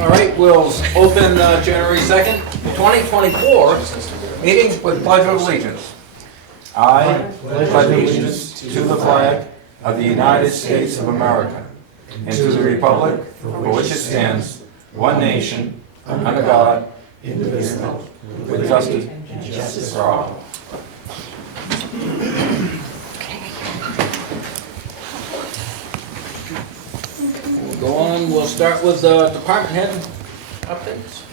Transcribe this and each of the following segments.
All right, we'll open January 2nd, 2024, meeting with Pledge of Allegiance. I pledge allegiance to the flag of the United States of America and to the republic for which it stands, one nation, under God, indivisible, with justice for all. Go on, we'll start with department head updates.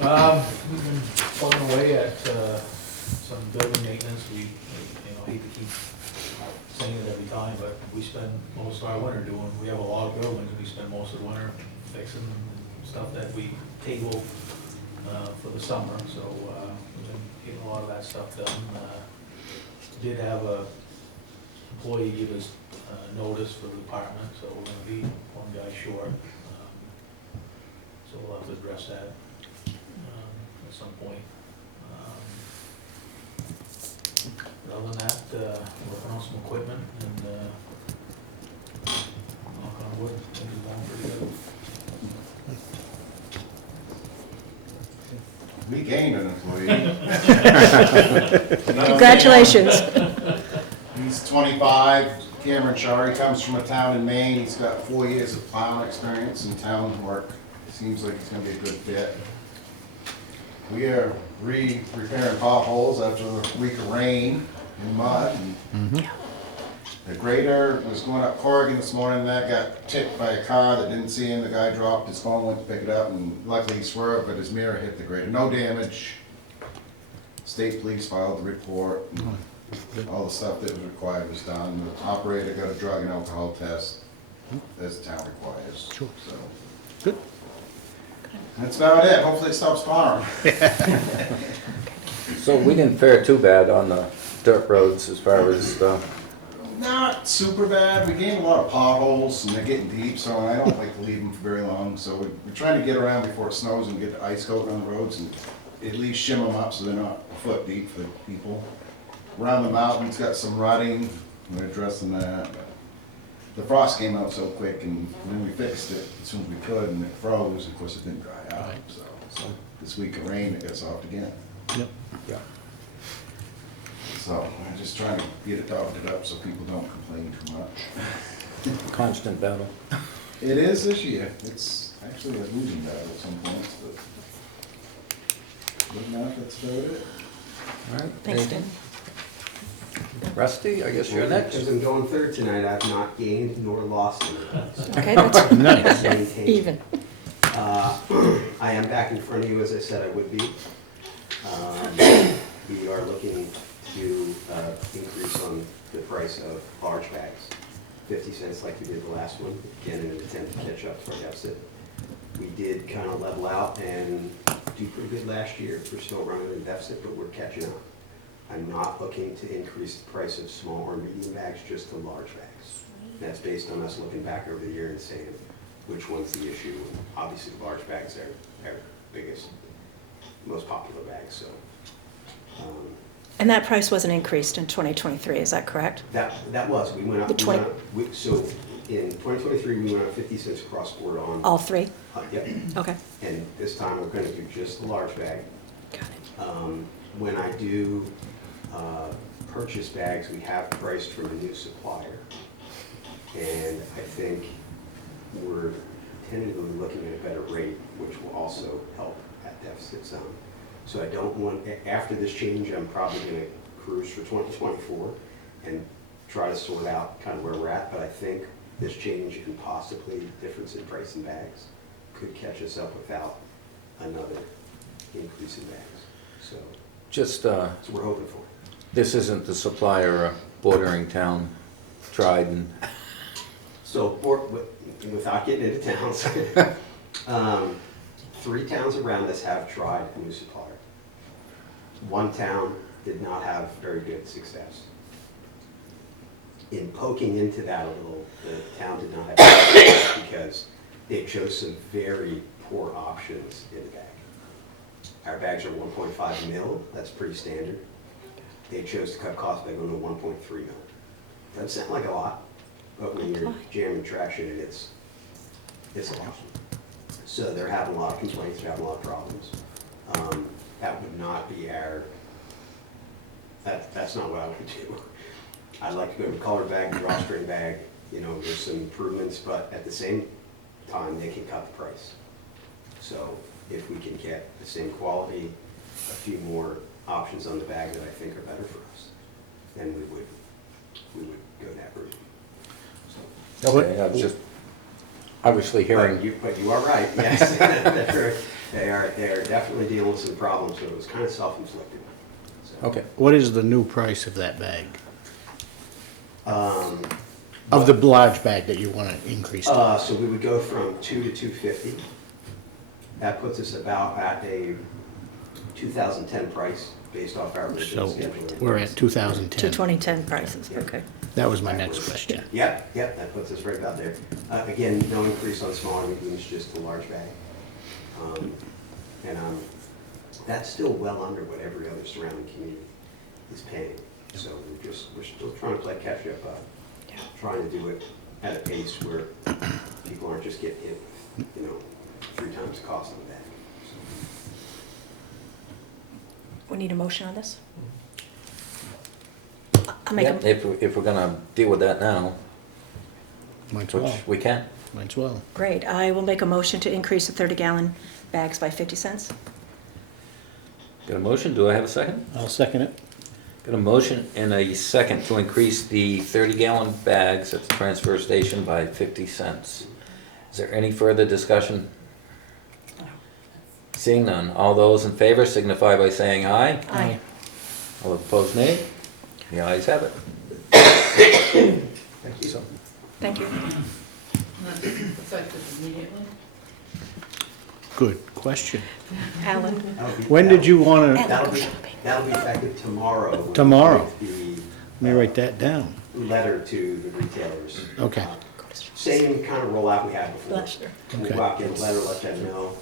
We've been plugging away at some building maintenance. We hate to keep saying it every time, but we spend most of our winter doing, we have a lot of buildings, we spend most of the winter fixing stuff that we table for the summer, so we've been getting a lot of that stuff done. Did have a employee give us notice for the department, so we're gonna be one guy short. So we'll have to address that at some point. But other than that, working on some equipment and knock on wood, things are going pretty good. We gained an employee. Congratulations. He's 25. Cameron Shari comes from a town in Maine. He's got 4 years of plowing experience and town work. Seems like he's going to be a good fit. We are repairing potholes after a week of rain and mud. And the grader was going up Corrigan this morning, and that got tipped by a car that didn't see him. The guy dropped his phone, went to pick it up, and luckily he swerved, but his mirror hit the grader. No damage. State police filed the report. And all the stuff that was required was done. The operator got a drug and alcohol test, as the town requires. Sure. So. Good. That's about it. Hopefully it stops tomorrow. So we didn't fare too bad on the dirt roads as far as, Not super bad. We gained a lot of potholes and they're getting deep, so I don't like to leave them for very long. So we're trying to get around before it snows and get the ice coat on the roads and at least shim them up so they're not a foot deep for people. Around the mountains, got some rutting. We're addressing that. The frost came out so quick and then we fixed it as soon as we could and it froze. Of course, it didn't dry out. So this week of rain, it got soft again. yep, yeah. So I'm just trying to get it dotted up so people don't complain too much. Constant battle. It is this year. It's actually a losing battle at some points, but good enough, that's about it. All right. Thanks, anything? Dan. Rusty, I guess you're next. Because I'm going third tonight, I've not gained nor lost anything. So Okay, that's maintained. even. I am back in front of you as I said I would be. We are looking to increase on the price of large bags, 50 cents like we did the last one, again in an attempt to catch up to our deficit. We did kind of level out and do pretty good last year. We're still running in deficit, but we're catching up. I'm not looking to increase the price of small or medium bags, just to large bags. That's based on us looking back over the year and saying which one's the issue. And obviously, the large bags are our biggest, most popular bags. So And that price wasn't increased in 2023, is that correct? that was we went up. So in 2023, we went up 50 cents across the board on All three? Yep. Okay, And this time we're going to do just the large bag. got it. When I do purchase bags, we have priced from a new supplier. And I think we're tentatively looking at a better rate, which will also help at deficit some. So I don't want, after this change, I'm probably going to cruise for 2024 and try to sort out kind of where we're at. But I think this change and possibly difference in price in bags could catch us up without another increase in bags. So Just, so we're hoping for it. this isn't the supplier bordering town tried and, So, without getting into towns, 3 towns around us have tried a new supplier. 1 town did not have very good success. In poking into that a little, the town did not have success because they chose some very poor options in the bag. Our bags are 1.5 mil, that's pretty standard. They chose to cut costs by going to 1.3 mil. Doesn't sound like a lot, but when you're jamming trash in it, it's a lot. So they're having a lot of complaints, they're having a lot of problems. That would not be that's not what I would do. I'd like to go to color bag, drawstring bag, you know, there's some improvements, but at the same time, they can cut the price. So if we can get the same quality, a few more options on the bag that I think are better for us, then we would go that route. Okay, I was just obviously hearing. But you are right, yes. They are definitely dealing with some problems, so it was kind of self-inflicted. So, Okay. What is the new price of that bag? um, Of the large bag that you want to increase to? So we would go from 2 to 250. That puts us about at a 2010 price based off our original So schedule. we're at 2010. To 2010 prices, Yep. okay. That was my next question. Yep, that puts us right about there. Again, no increase on smaller mediums, just the large bag. And that's still well under what every other surrounding community is paying. So we're still trying to play catch up, trying to do it at a pace where people aren't just getting hit with, 3 times the cost of the bag. We need a motion on this? I'll make Yeah, if we're gonna deal with that now, Might as which well. we can. Might as well. Great, I will make a motion to increase the 30-gallon bags by 50 cents. Got a motion? Do I have a second? I'll second it. Got a motion and a second to increase the 30-gallon bags at the transfer station by 50 cents. Is there any further discussion? Seeing none, all those in favor signify by saying aye. Aye. All opposed, nay. The ayes have it. Thank you. So, Thank you. That's effective immediately. Good question. Alan? When did you want to, Alan, That'll go be, shopping. that'll be effective tomorrow. with Tomorrow. The let me write that down. letter to the retailers. Okay. Same kind of rollout we had before. Last year. We'll go out, get a letter, let them know.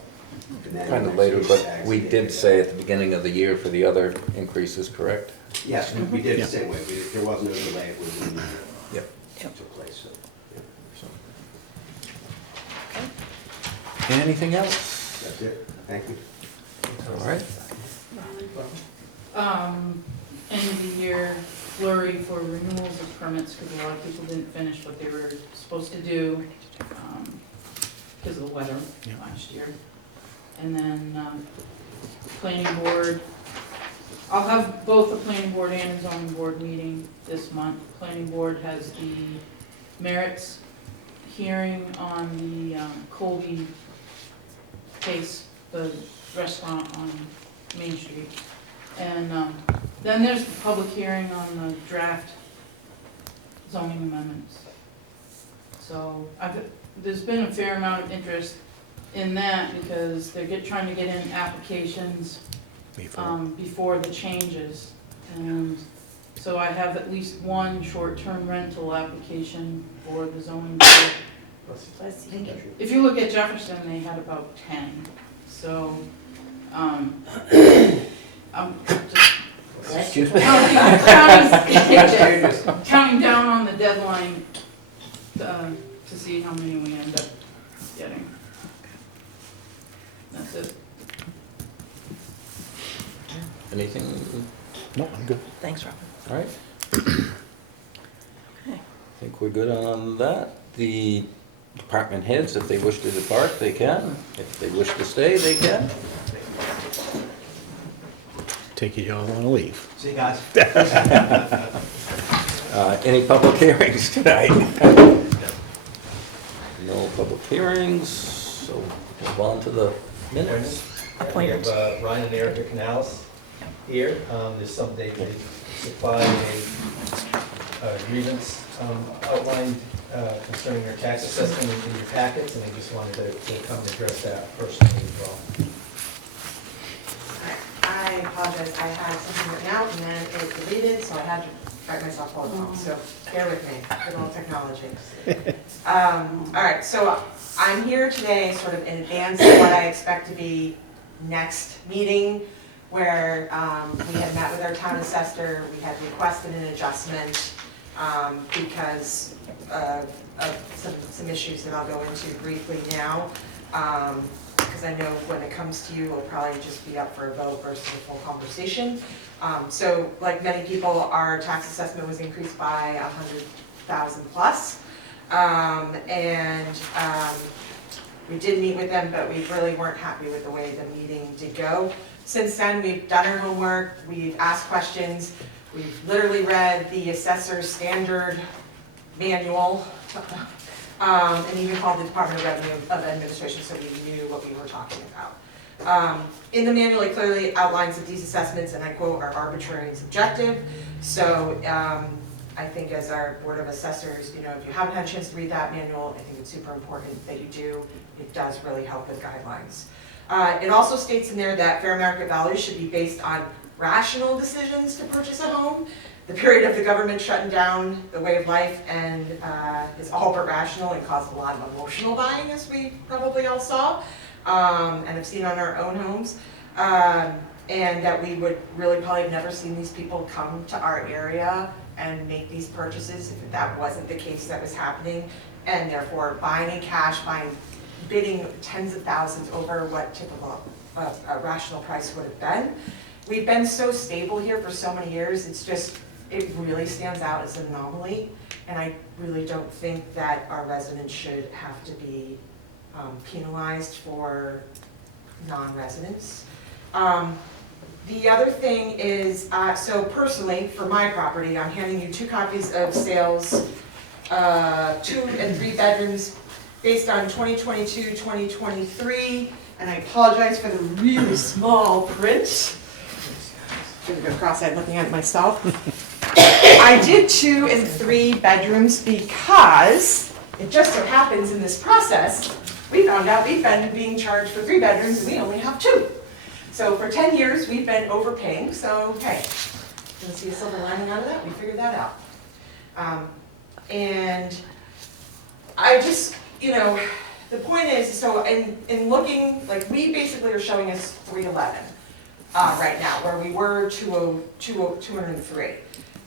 and then kind of next later, week's but bags we get did there. say at the beginning of the year for the other increases, correct? Yes, we did Yeah. the same way. There was no delay. It was immediate. Yep. Yep. Took place, so. yeah. Okay. Anything else? That's it. Thank you. All right. End of the year flurry for renewals of permits, because a lot of people didn't finish what they were supposed to do, because of the weather Yeah. last year. And then, planning board, I'll have both the planning board and the zoning board meeting this month. Planning board has the merits hearing on the Colby case, the restaurant on Main Street. And then there's the public hearing on the draft zoning amendments. So there's been a fair amount of interest in that because they're trying to get in applications before the changes. And so I have at least one short-term rental application for the zoning board. If you look at Jefferson, they had about 10. So, I'm just Excuse me? counting down on the deadline to see how many we end up getting. That's it. Anything? No, I'm good. Thanks, Robin. All right. Okay. I think we're good on that. The department heads, if they wish to depart, they can. If they wish to stay, they can. Take it y'all want to leave. See you guys. Any public hearings tonight? No public hearings, so move on to the minutes. Appointments. We have Ryan and Erica Canales here. There's some, they supplied a grievance outlined concerning their tax assessment in your packets, and they just wanted to come and address that personally as well. I apologize, I had something written out and then it deleted, so I had to write myself all wrong, so bear with me, good old technology. All right, so I'm here today sort of in advance of what I expect to be next meeting, where we had met with our town assessor, we had requested an adjustment because of some issues that I'll go into briefly now. because I know when it comes to you, it'll probably just be up for a vote versus a full conversation. So like many people, our tax assessment was increased by 100,000 plus. We did meet with them, but we really weren't happy with the way the meeting did go. Since then, we've done our homework, we've asked questions, we've literally read the assessor's standard manual, and even called the Department of Revenue of Administration so we knew what we were talking about. In the manual, it clearly outlines that these assessments, and I quote, are arbitrary and subjective. So I think as our Board of Assessors, if you haven't had a chance to read that manual, I think it's super important that you do. It does really help with guidelines. It also states in there that fair market value should be based on rational decisions to purchase a home. The period of the government shutting down the way of life and is all but rational and caused a lot of emotional buying, as we probably all saw and have seen on our own homes. And that we would really probably have never seen these people come to our area and make these purchases if that wasn't the case that was happening. And therefore buying in cash, bidding tens of thousands over what typical a rational price would have been. We've been so stable here for so many years, it really stands out as an anomaly, and I really don't think that our residents should have to be penalized for non-residents. The other thing is, so personally, for my property, I'm handing you 2 copies of sales, 2 and 3 bedrooms, based on 2022, 2023, and I apologize for the really small print. I'm gonna go cross-eyed looking at it myself. I did 2 and 3 bedrooms because it just so happens in this process, we found out we've been being charged for 3 bedrooms and we only have 2. So for 10 years, we've been overpaying, so hey, you can see a silver lining out of that, we figured that out. And I just, the point is, so in looking, like we basically are showing us 311 right now, where we were 203.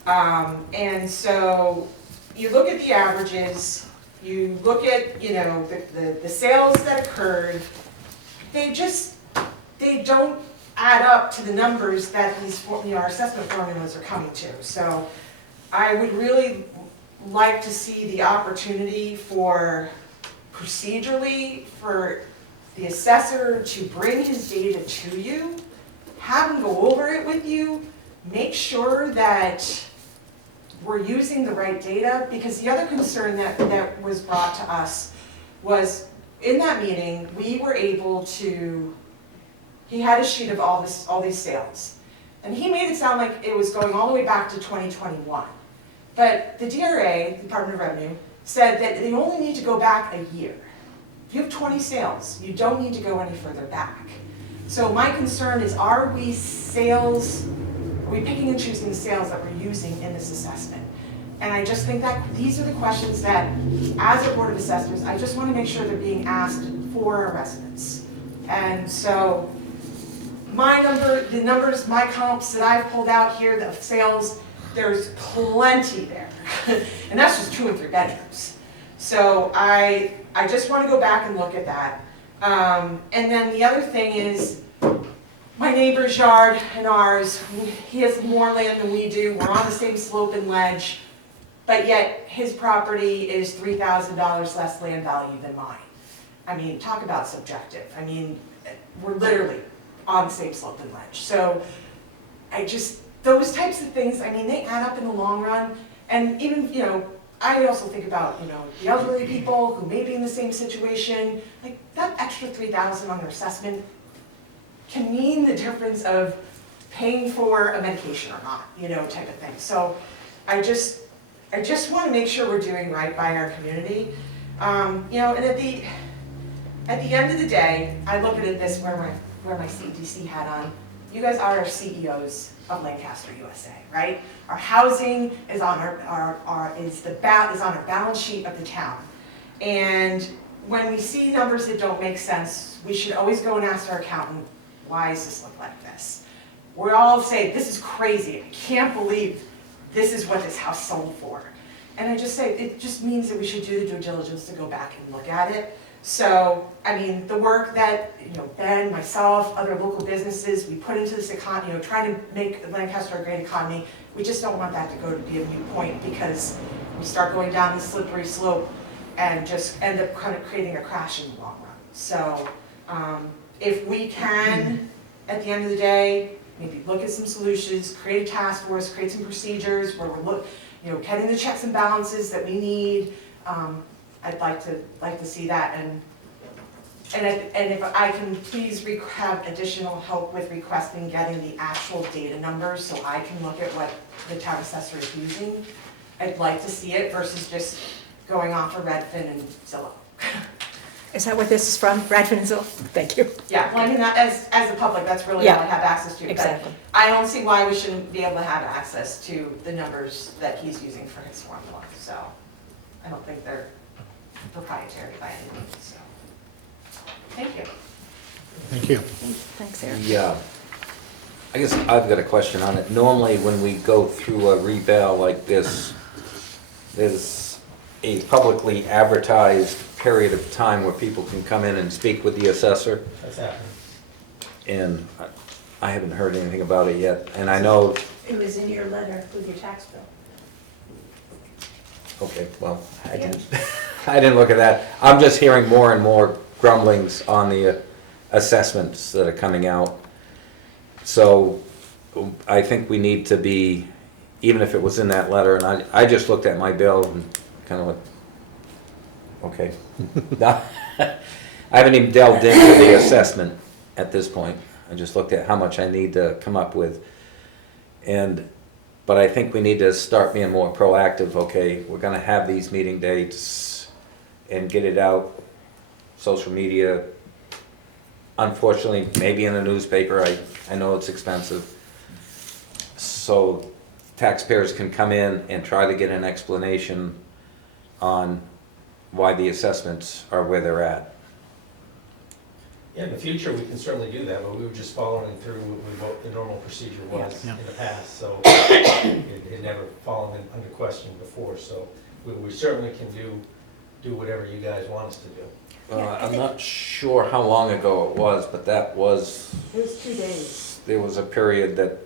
And so you look at the averages, you look at, the sales that occurred, they don't add up to the numbers that these, our assessment formulas are coming to. So I would really like to see the opportunity for procedurally for the assessor to bring his data to you, have him go over it with you, make sure that we're using the right data, because the other concern that was brought to us was in that meeting, we were able to, he had a sheet of all these sales, and he made it sound like it was going all the way back to 2021. But the DRA, Department of Revenue, said that they only need to go back a year. If you have 20 sales, you don't need to go any further back. So my concern is, are we picking and choosing the sales that we're using in this assessment? And I just think that these are the questions that, as a Board of Assessors, I just want to make sure they're being asked for our residents. And so the numbers, my comps that I've pulled out here, the sales, there's plenty there. And that's just 2 and 3 bedrooms. So I just want to go back and look at that. And then the other thing is, my neighbor's yard and ours, he has more land than we do. We're on the same slope and ledge, but yet his property is $3,000 less land value than mine. I mean, talk about subjective. I mean, we're literally on the same slope and ledge. So those types of things, I mean, they add up in the long run. And even, I also think about, the elderly people who may be in the same situation, like that extra $3,000 on their assessment can mean the difference of paying for a medication or not, type of thing. So I just want to make sure we're doing right by our community. And at the end of the day, I look at it this, wear my CDC hat on. You guys are our CEOs of Lancaster, USA, right? Our housing is on our balance sheet of the town. And when we see numbers that don't make sense, we should always go and ask our accountant, why does this look like this? We all say, this is crazy. I can't believe this is what this house sold for. And I just say, it just means that we should do the due diligence to go back and look at it. So, I mean, the work that, you know, Ben, myself, other local businesses, we put into this economy, you know, trying to make Lancaster a great economy, we just don't want that to go to be a moot point, because we start going down the slippery slope and just end up kind of creating a crash in the long run. So, if we can, at the end of the day, maybe look at some solutions, create a task force, create some procedures where we're getting the checks and balances that we need. I'd like to see that, and if I can please have additional help with requesting getting the actual data numbers, so I can look at what the town assessor is using. I'd like to see it versus just going off of Redfin and Zillow. Is that what this is from, Redfin and Zillow? Thank you. Yeah, well, I mean, that, as the public, that's really Yeah. all I have access to. But Exactly. I don't see why we shouldn't be able to have access to the numbers that he's using for his formula, so I don't think they're proprietary by any means, so. Thank you. Thank you. Thanks, Eric. Yeah. I guess I've got a question on it. Normally, when we go through a revale like this, there's a publicly advertised period of time where people can come in and speak with the assessor, That's happening. and I haven't heard anything about it yet. And I know, It was in your letter with your tax bill. okay, well, I didn't look at that. I'm just hearing more and more grumblings on the assessments that are coming out. So I think we need to be, even if it was in that letter, and I just looked at my bill and kind of went, okay. I haven't even delved into the assessment at this point. I just looked at how much I need to come up with. But I think we need to start being more proactive. Okay, we're gonna have these meeting dates and get it out, social media. Unfortunately, maybe in the newspaper, I know it's expensive. So taxpayers can come in and try to get an explanation on why the assessments are where they're at. Yeah, in the future, we can certainly do that, but we were just following through with what the normal procedure was Yeah. in the past, so it had never fallen under question before, so we certainly can do whatever you guys want us to do. I'm not sure how long ago it was, but that was, It was 2 days. there was a period that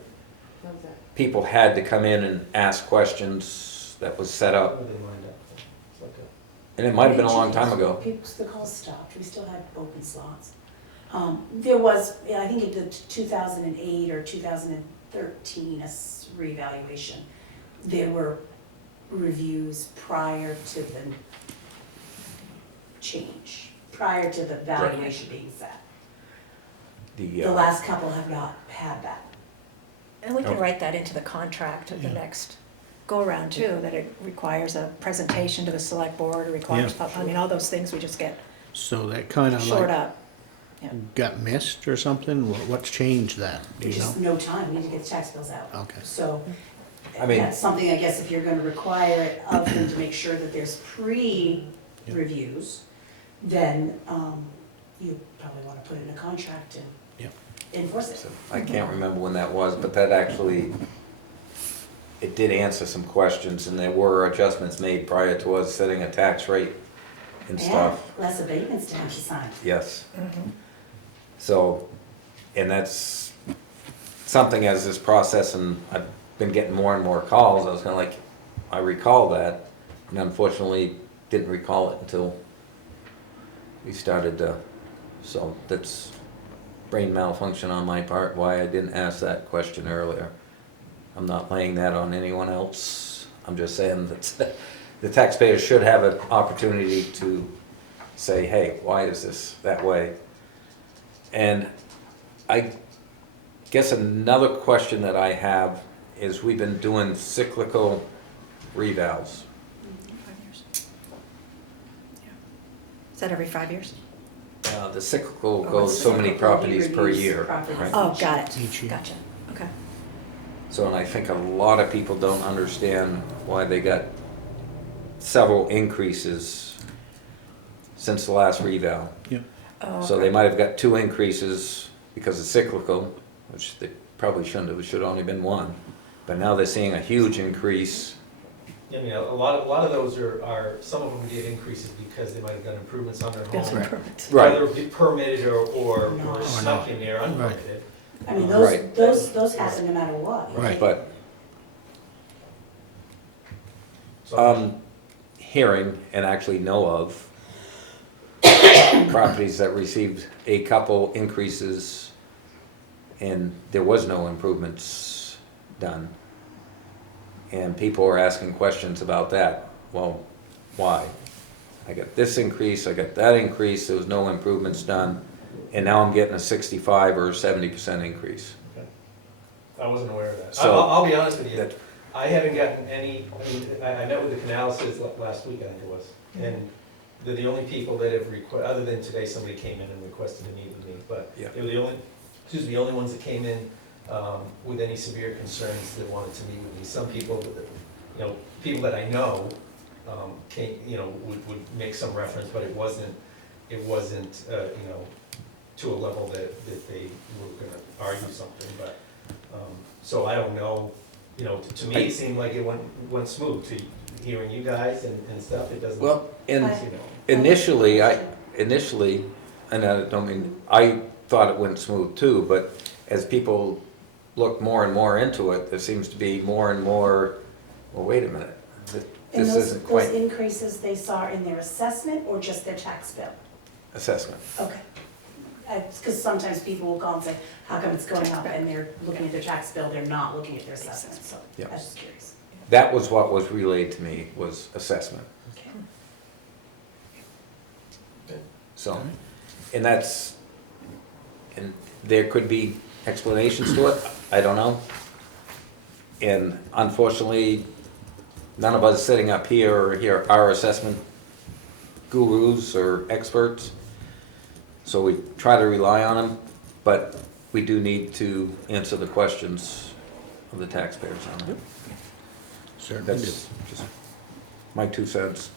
That was it. people had to come in and ask questions that was set up. Where they lined up. It's like a- And it might have been a long time ago. The calls stopped, we still had open slots. There was, yeah, I think in the 2008 or 2013 reevaluation, there were reviews prior to the change, prior to the valuation being set. The last couple have not had that. And we can Okay. write that into the contract of the next go-around too, that it requires a presentation to the select board, it requires, I mean, all those things we just get So that kind of shored like up. got missed or something? What's changed that? Do There's you know? just no time, we need to get the tax bills out. Okay. So, I mean- that's something, I guess, if you're gonna require it of them to make sure that there's pre-reviews, then, you probably wanna put it in a contract and Yep. enforce it. So I can't remember when that was, but that actually, it did answer some questions, and there were adjustments made prior to us setting a tax rate and stuff. And less abatements to have to sign. Yes. So, and that's something as this process, and I've been getting more and more calls, I was kinda like, I recall that, and unfortunately didn't recall it until we started to, so that's brain malfunction on my part, why I didn't ask that question earlier. I'm not laying that on anyone else, I'm just saying that the taxpayers should have an opportunity to say, hey, why is this that way? And I guess another question that I have is we've been doing cyclical revals. 5 years. Yeah. Is that every 5 years? The cyclical Oh, goes it's so many cyclical, properties he per reviews year. properties. Right? Oh, got it. Each year. Gotcha, okay. So, and I think a lot of people don't understand why they got several increases since the last reval. Yeah. Oh, So okay. they might have got 2 increases because it's cyclical, which they probably shouldn't have, it should have only been 1. But now they're seeing a huge increase I mean, a lot of those are, some of them get increases because they might have done improvements on their Building home. permits. Right. Whether it be permitted or No. snuck in there unpermitted. I mean, Right. those happen no matter what. Right. But So, hearing and actually know of properties that received a couple increases and there was no improvements done. And people are asking questions about that. Well, why? I got this increase, I got that increase, there was no improvements done, and now I'm getting a 65 or 70% increase. I wasn't aware of that. So- I'll be honest with you, That- I haven't gotten any, I mean, I met with the Canalises last week, I think it was, and they're the only people that have other than today, somebody came in and requested to meet with me, but Yeah. they were the only ones that came in with any severe concerns that wanted to meet with me. Some people, people that I know, came, would make some reference, but it wasn't, to a level that they were gonna argue something, but, so I don't know, to me, it seemed like it went smooth, to hearing you guys and stuff, it doesn't, Well, and you know. initially, and I don't mean, I thought it went smooth too, but as people look more and more into it, there seems to be more and more, well, wait a minute, And this those isn't quite increases they saw in their assessment or just their tax bill? assessment. Okay. Because sometimes people will call and say, how come it's going up? And they're looking at their tax bill, they're not looking at their assessment, so Yeah. I was just curious. That was what was relayed to me, was assessment. So, and and there could be explanations to it, I don't know. And unfortunately, none of us sitting up here are assessment gurus or experts. So we try to rely on them, but we do need to answer the questions of the taxpayers on it. Certainly do. That's just my 2 cents.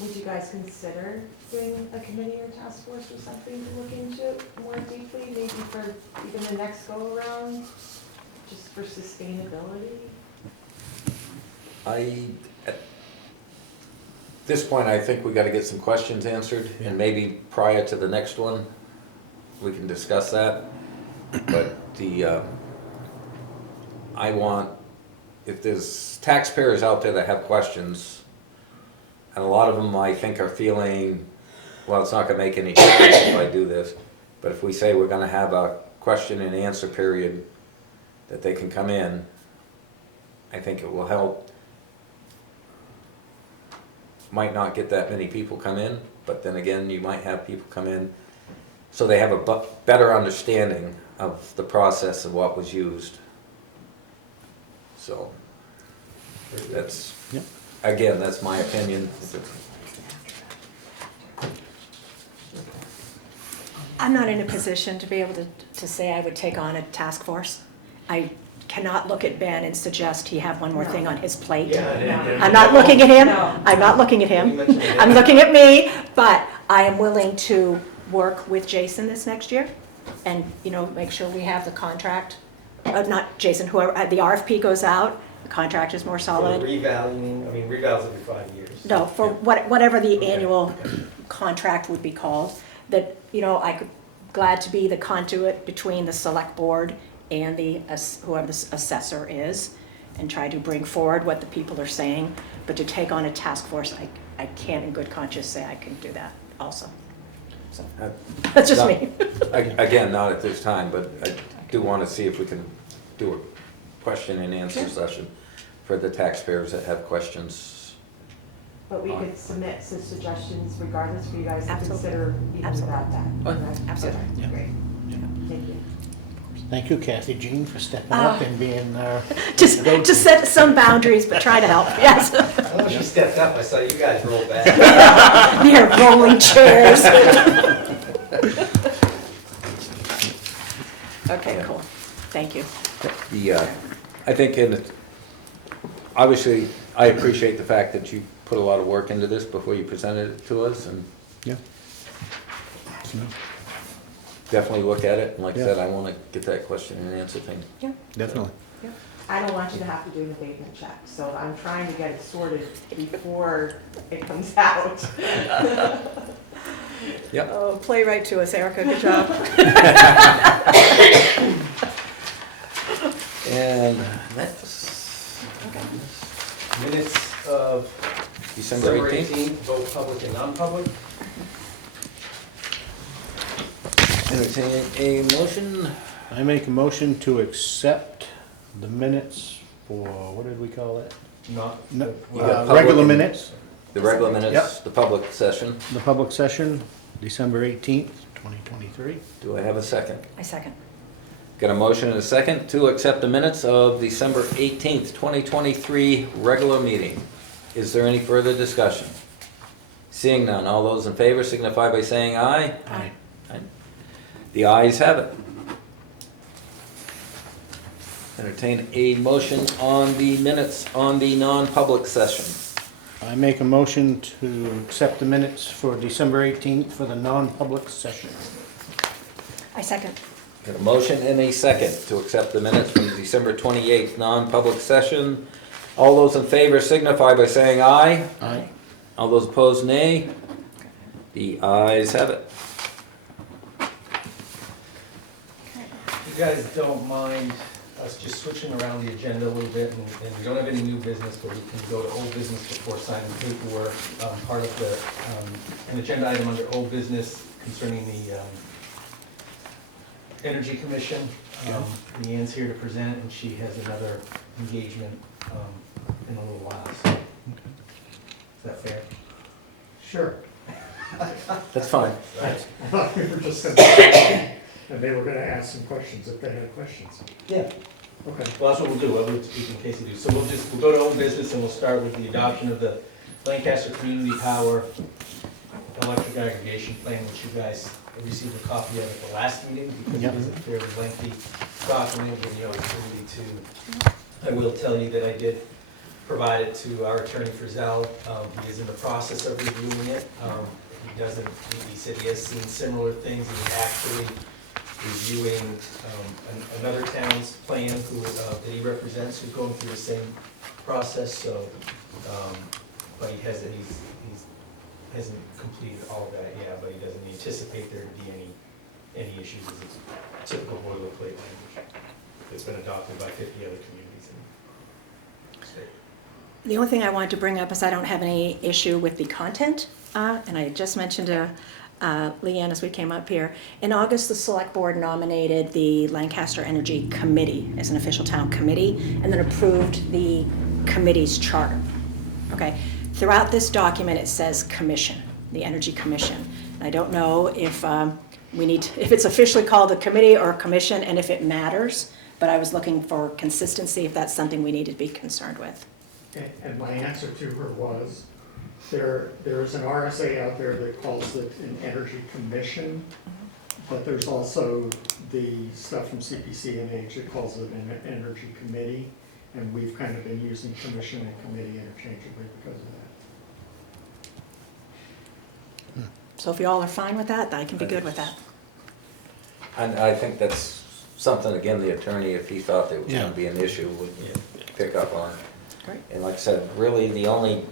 Would you guys consider doing a committee or task force or something to look into it more deeply, maybe for even the next go-around, just for sustainability? At this point, I think we gotta get some questions answered, and maybe prior to the next one, we can discuss that. But if there's taxpayers out there that have questions, and a lot of them, I think, are feeling, well, it's not gonna make any difference if I do this, but if we say we're gonna have a question and answer period that they can come in, I think it will help. Might not get that many people come in, but then again, you might have people come in so they have a better understanding of the process of what was used. So, that's, Yep. again, that's my opinion. I'm not in a position to be able to say I would take on a task force. I cannot look at Ben and suggest he have one more thing on his plate. Yeah, I'm not looking at him, No. I'm not looking at You him, mentioned it. I'm looking at me, but I am willing to work with Jason this next year and, make sure we have the contract, not Jason, whoever, the RFP goes out, the contract is more For solid. revaluing, I mean, revals every 5 years. No, for whatever the Okay. annual contract would be called, that, I could, glad to be the conduit between the select board and whoever the assessor is, and try to bring forward what the people are saying, but to take on a task force, I can't in good conscience say I can do that also. So, that's just me. Again, not at this time, but I do want to see if we can do a question and answer session for the taxpayers that have questions. But we could submit some suggestions regardless for you guys to Absolutely. consider even Absolutely. without that. Oh, correct? absolutely. Okay, Yeah. Great, thank you. Thank you, Kathy Jean, for stepping up and being, Just to set some boundaries, but try to help, yes. I know she stepped up, I saw you guys roll back. Near rolling chairs. Okay, cool, thank you. I think obviously, I appreciate the fact that you put a lot of work into this before you presented it to us, and yeah. So, definitely look at it, and like I Yeah. said, I wanna get that question and answer thing. Definitely. I don't want you to have to do an abatement check, so I'm trying to get it sorted before it comes out. Yep. Oh, play right to us, Erica, good job. And next, Minutes of December 18th. both public and non-public. Entertaining a motion, I make a motion to accept the minutes for, what did we call it? Not. No, You got public regular and- minutes, the regular minutes, the public session. the public session, December 18th, 2023. Do I have a second? I second. Got a motion and a second to accept the minutes of December 18th, 2023 regular meeting. Is there any further discussion? Seeing none, all those in favor signify by saying aye. Aye. The ayes have it. Entertain a motion on the minutes on the non-public session. I make a motion to accept the minutes for December 18th for the non-public session. I second. Got a motion and a second to accept the minutes from the December 28th non-public session. All those in favor signify by saying aye. Aye. All those opposed, nay. The ayes have it. You guys don't mind us just switching around the agenda a little bit, and we don't have any new business, but we can go to old business before signing paperwork. Part of the, an agenda item under old business concerning the Energy Commission. Leanne's here to present, and she has another engagement in a little while, so. Is that fair? Sure. That's fine. We were just gonna, and they were gonna ask some questions if they had questions. Yeah. Okay. Well, that's what we'll do, we'll speak in case you do. So we'll go to old business, and we'll start with the adoption of the Lancaster Community Power Electric Aggregation Plan, which you guys received a copy of at the last meeting, because it is a fairly lengthy document, and you know, it's really I will tell you that I did provide it to our attorney Frizzell. He is in the process of reviewing it. He said he has seen similar things. He's actually reviewing another town's plan that he represents, who's going through the same process, so, but he hasn't completed all of that yet, but he doesn't anticipate there to be any issues. It's typical boilerplate language that's been adopted by 50 other communities in the state. The only thing I wanted to bring up is I don't have any issue with the content, and I just mentioned to Leanne as we came up here. In August, the Select Board nominated the Lancaster Energy Committee as an official town committee, and then approved the committee's charter. Okay. Throughout this document, it says commission, the Energy Commission. And I don't know if if it's officially called a committee or a commission, and if it matters, but I was looking for consistency, if that's something we need to be concerned with. And my answer to her was, there's an RSA out there that calls it an energy commission, but there's also the stuff from CPC&H that calls it an energy committee, and we've kind of been using commission and committee interchangeably because of that. So if you all are fine with that, I can be good with that. And I think that's something, again, the attorney, if he thought there was gonna be an issue, would pick up on. Great. And like I said, really the only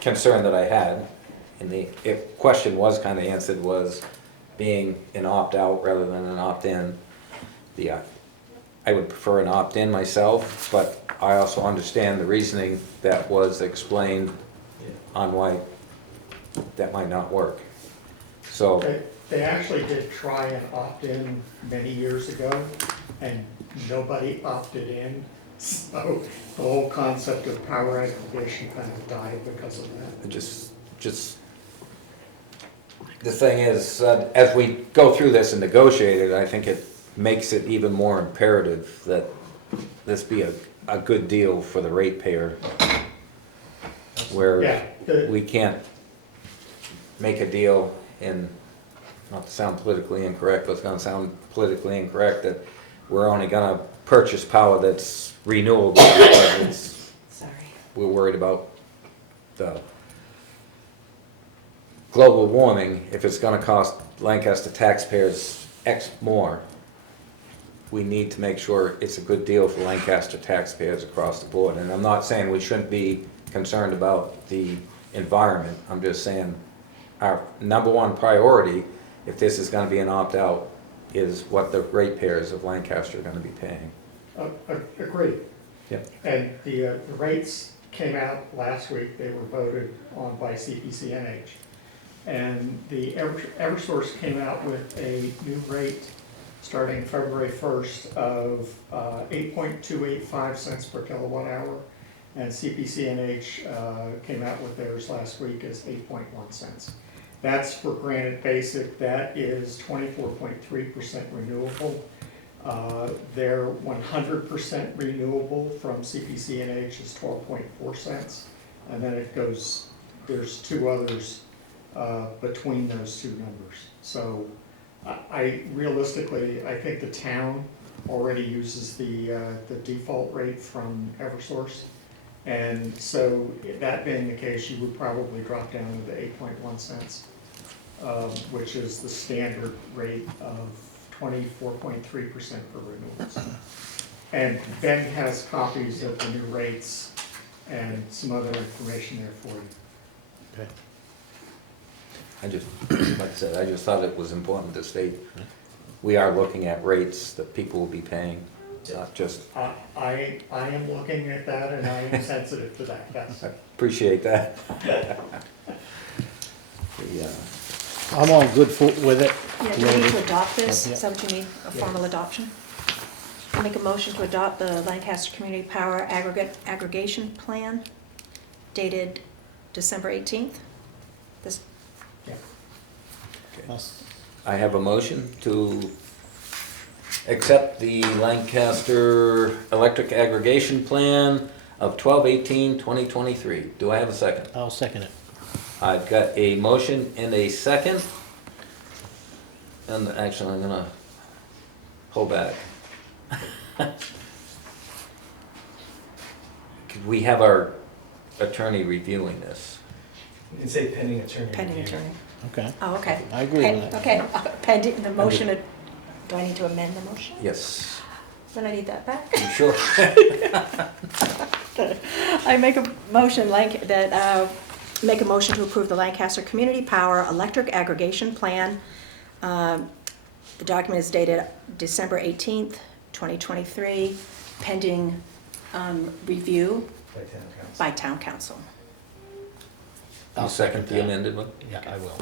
concern that I had, and the question was kind of answered, was being an opt-out rather than an opt-in. I would prefer an opt-in myself, but I also understand the reasoning that was explained on why that might not work. So, They actually did try an opt-in many years ago, and nobody opted in. So the whole concept of power aggregation kind of died because of that. just, the thing is, as we go through this and negotiate it, I think it makes it even more imperative that this be a good deal for the ratepayer, where we can't make a deal in, not to sound politically incorrect, but it's gonna sound politically incorrect, that we're only gonna purchase power that's renewable because we're worried about the global warming. If it's gonna cost Lancaster taxpayers X more, we need to make sure it's a good deal for Lancaster taxpayers across the board. And I'm not saying we shouldn't be concerned about the environment. I'm just saying our number one priority, if this is gonna be an opt-out, is what the ratepayers of Lancaster are gonna be paying. Agreed. Yep. And the rates came out last week, they were voted on by CPCNH. And the Eversource came out with a new rate starting February 1st of 8.285 cents per kilowatt hour. And CPCNH came out with theirs last week as 8.1 cents. That's for Granite Basic, that is 24.3% renewable. Their 100% renewable from CPCNH is 12.4 cents. And then it goes, there's two others between those two numbers. So I realistically, I think the town already uses the default rate from Eversource. And so that being the case, you would probably drop down to the 8.1 cents, which is the standard rate of 24.3% for renewables. And Ben has copies of the new rates and some other information there for you. Okay. I just, like I said, I just thought it was important to state, we are looking at rates that people will be paying, not just, I am looking at that and I am sensitive to that, yes. I appreciate that. I'm on good foot with it. Yeah, do we need to adopt this? Yeah. Is that what you need, a formal adoption? I'll make a motion to adopt the Lancaster Community Power Aggregation Plan dated December 18th. This, I have a motion to accept the Lancaster Electric Aggregation Plan of 12/18/2023. Do I have a second? I'll second it. I've got a motion and a second. And actually, I'm gonna pull back. Could we have our attorney reviewing this? You can say pending attorney pending review. attorney. Okay. Oh, okay. I agree with that. Okay, pending the motion, do I need to amend the motion? Yes. Then I need that back. You sure? I make a motion make a motion to approve the Lancaster Community Power Electric Aggregation Plan. The document is dated December 18th, 2023, pending review By town council. by town council. You second the amended one? Yeah, I will.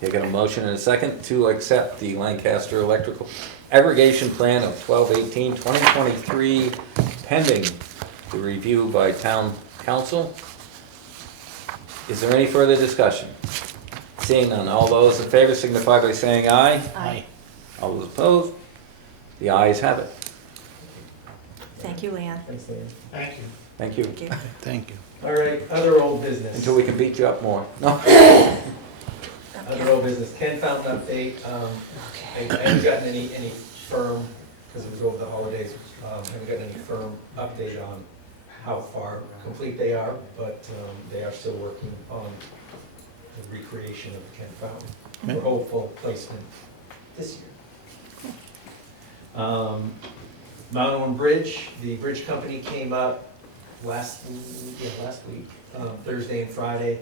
You got a motion and a second to accept the Lancaster Electrical Aggregation Plan of 12/18/2023 pending the review by town council. Is there any further discussion? Seeing none, all those in favor signify by saying aye. Aye. All those opposed? The ayes have it. Thank you, Leanne. Thanks, Leanne. Thank you. Thank you. Thank you. Thank you. All right, other old business. Until we can beat you up more. No? Other old business, Ken Fountain update. I haven't gotten any firm, because it was over the holidays, haven't gotten any firm update on how far complete they are, but they are still working on the recreation of the Ken Fountain. Okay. We're hopeful placement this year. Mount Orm Bridge, the bridge company came up last week, Thursday and Friday.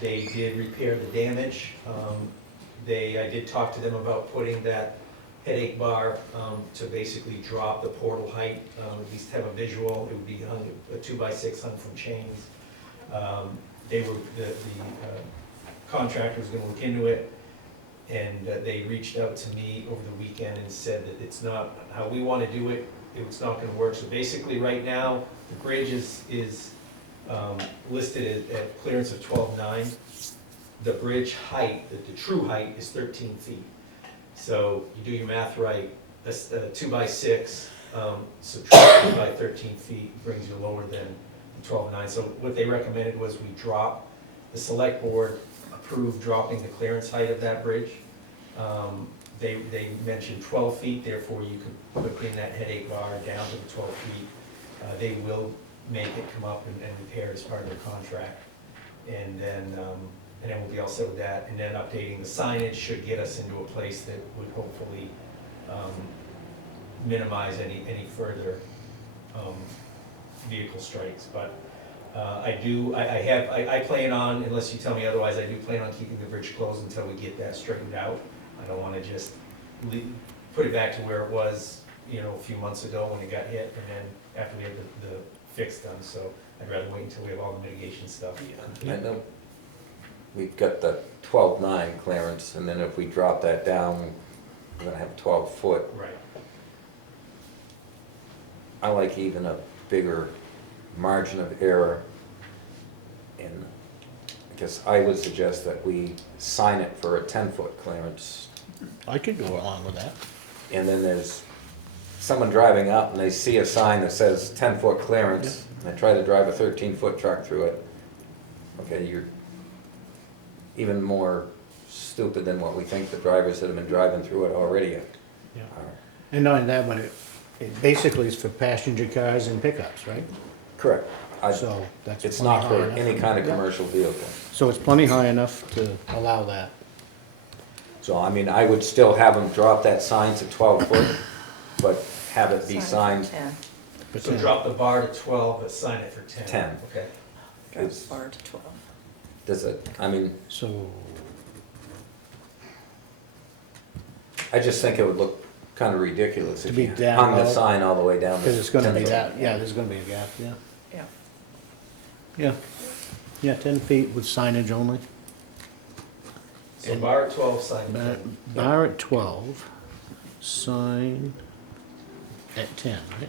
They did repair the damage. I did talk to them about putting that headache bar to basically drop the portal height, at least have a visual. It would be hung, a 2x6 hung from chains. The contractor was gonna look into it, and they reached out to me over the weekend and said that it's not how we wanna do it, it's not gonna work. So basically, right now, the bridge is listed at clearance of 12.9. The bridge height, the true height is 13 feet. So you do your math right, that's 2x6, subtract by 13 feet brings you lower than 12.9. So what they recommended was we drop, the select board approved dropping the clearance height of that bridge. They mentioned 12 feet, therefore you could put in that headache bar down to the 12 feet. They will make it come up and repair as part of their contract. And then we'll be all set with that. And then updating the signage should get us into a place that would hopefully minimize any further vehicle strikes. But I plan on, unless you tell me otherwise, I do plan on keeping the bridge closed until we get that straightened out. I don't wanna just put it back to where it was, a few months ago when it got hit, and then after we have the fix done, so I'd rather wait until we have all the mitigation stuff. I know we've got the 12.9 clearance, and then if we drop that down, we're gonna have 12 foot. Right. I like even a bigger margin of error. And I guess I would suggest that we sign it for a 10-foot clearance. I could go along with that. And then there's someone driving up and they see a sign that says 10-foot clearance, and they try to drive a 13-foot truck through it. Okay, you're even more stupid than what we think the drivers that have been driving through it already Yeah. are. And not only that, but it basically is for passenger cars and pickups, right? Correct. So that's It's plenty not for high enough. any kind of Yeah. commercial vehicle. So it's plenty high enough to allow that. So, I mean, I would still have them drop that sign to 12 foot, but have it be signed. 10. But So then- drop the bar to 12, but sign it for 10. 10. Okay. Drop It's- bar to 12. Does it, I mean, So, I just think it would look kind of ridiculous To if be you down hung the low. sign all the way down. because it's gonna 10 be foot. that, yeah, there's gonna be a gap, yeah. Yeah. Yeah. Yeah, 10 feet with signage only. So bar at 12, sign at 10. Bar at 12, sign at 10, right?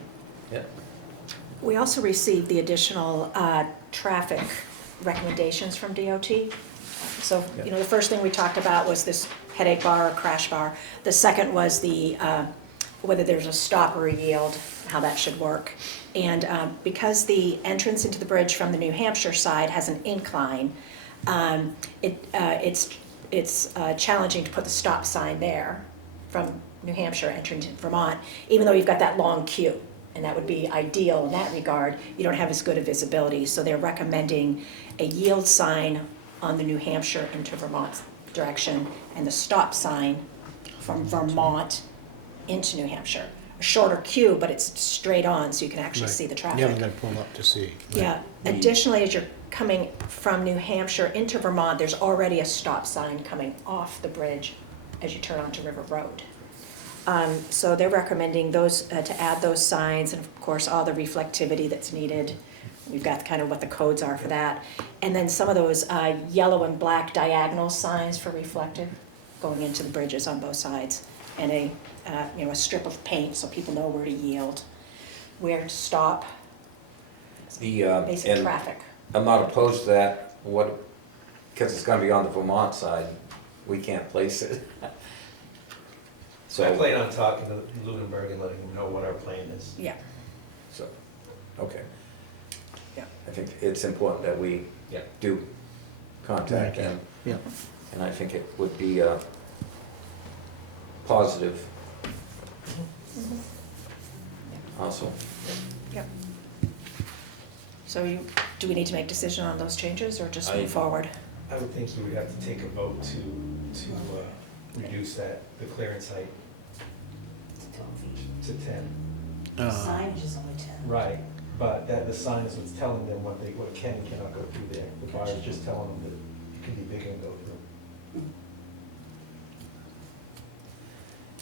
Yeah. We also received the additional traffic recommendations from DOT. So, the first thing we talked about was this headache bar or crash bar. The second was the, whether there's a stop or a yield, how that should work. And because the entrance into the bridge from the New Hampshire side has an incline, it's challenging to put the stop sign there from New Hampshire entering to Vermont, even though you've got that long queue. And that would be ideal in that regard. You don't have as good a visibility, so they're recommending a yield sign on the New Hampshire into Vermont direction and the stop sign from Vermont into New Hampshire. A shorter queue, but it's straight on, so you can actually Right. see the You traffic. haven't gotta pull up to see. Yeah, additionally, as you're coming from New Hampshire into Vermont, there's already a stop sign coming off the bridge as you turn onto River Road. So they're recommending those, to add those signs, and of course, all the reflectivity that's needed. We've got kind of what the codes are for that. And then some of those yellow and black diagonal signs for reflective going into the bridges on both sides. And a strip of paint so people know where to yield, where to stop, basic And traffic. I'm not opposed to that, because it's gonna be on the Vermont side, we can't place it. So I plan on talking to Lunenburg and letting him know what our plan is. Yeah, So, okay. Yeah. I think it's important that we Yeah. do contact them, Yeah. and I think it would be positive also. yep. So do we need to make decision on those changes or just I- move forward? I would think you would have to take a vote to reduce the clearance height to 12 feet. to 10. Signage is only 10. Right, but the sign is what's telling them what can and cannot go through there. The bar is just telling them that it can be bigger and go through.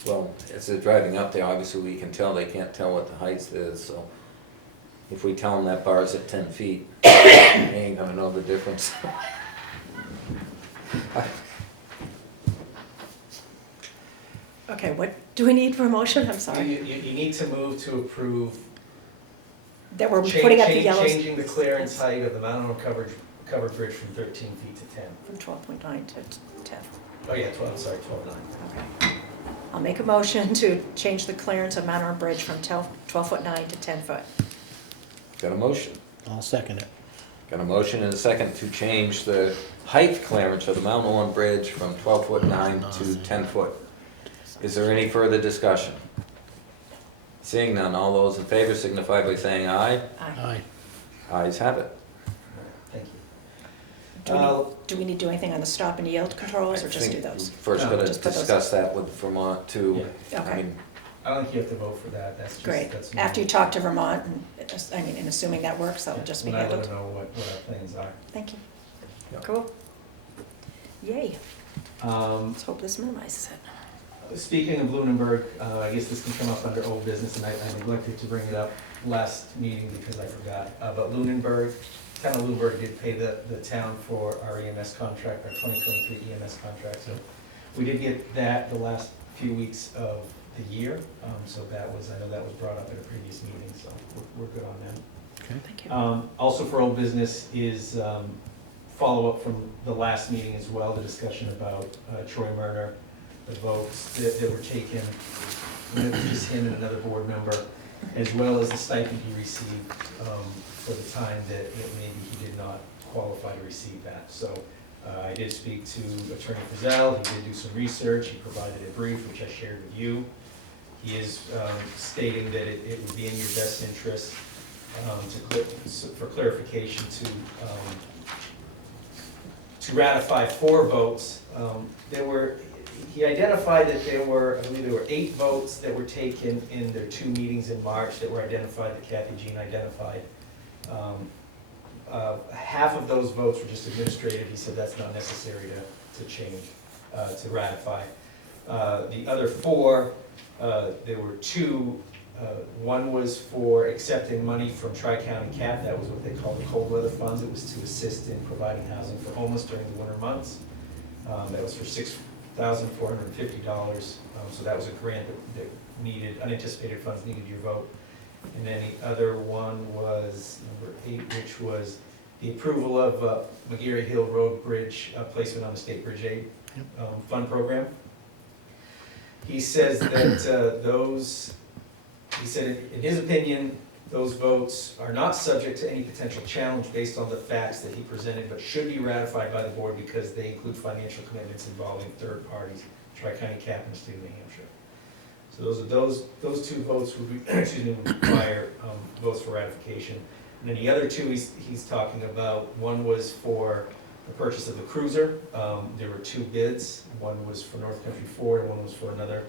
Well, as they're driving up there, obviously we can tell, they can't tell what the height is, so if we tell them that bar's at 10 feet, they ain't gonna know the difference. Okay, what, do we need for a motion? I'm You, sorry. you need to move to approve That we're putting up the yellows changing the clearance height of the mountain covered bridge from 13 feet to 10. from 12.9 to 10. Oh yeah, 12, sorry, 12.9. Okay. I'll make a motion to change the clearance of Mount Orm Bridge from 12.9 to 10 foot. Got a motion? I'll second it. Got a motion and a second to change the height clearance of the Mount Orm Bridge from 12.9 to 10 foot. Is there any further discussion? Seeing none, all those in favor signify by saying aye. Aye. Ayes have it. Thank you. Do we need to do anything on the stop and yield controls or I just do think those? we're First No, gonna just put those discuss that with Vermont too. Yeah. I Okay. mean, I don't think you have to vote for that, that's just, Great. that's. After you talk to Vermont, and assuming that works, that will just be When I let handled. them know what our plans are. Thank you. Yeah. Cool. Yay. Um, Let's hope this minimizes it. Speaking of Lunenburg, I guess this can come up under old business, and I neglected to bring it up last meeting because I forgot. But Lunenburg, town of Lunenburg did pay the town for our EMS contract, our 2023 EMS contract. So we did get that the last few weeks of the year. So that was, I know that was brought up at a previous meeting, so we're good on that. Thank you. Also for old business is follow-up from the last meeting as well, the discussion about Troy Murner, the votes that were taken, and it was just him and another board member, as well as the stipend he received for the time that maybe he did not qualify to receive that. So I did speak to Attorney Frizzell, he did do some research, he provided a brief, which I shared with you. He is stating that it would be in your best interest for clarification to ratify 4 votes. He identified that I believe there were 8 votes that were taken in their 2 meetings in March that were identified, that Kathy Jean identified. Half of those votes were just administrative. He said that's not necessary to change, to ratify. The other 4, there were 2. One was for accepting money from Tri-County CAP. That was what they call the cold weather funds. It was to assist in providing housing for homeless during the winter months. That was for $6,450. So that was a grant that needed, unanticipated funds needed your vote. And then the other one was number 8, which was the approval of McGarry Hill Road Bridge placement on the State Bridge Aid Fund Program. He says that he said in his opinion, those votes are not subject to any potential challenge based on the facts that he presented, but should be ratified by the board because they include financial commitments involving third parties, Tri-County CAP and the state of New Hampshire. So those 2 votes would would require votes for ratification. And then the other 2 he's talking about, one was for the purchase of the cruiser. There were 2 bids. One was for North Country Ford and one was for another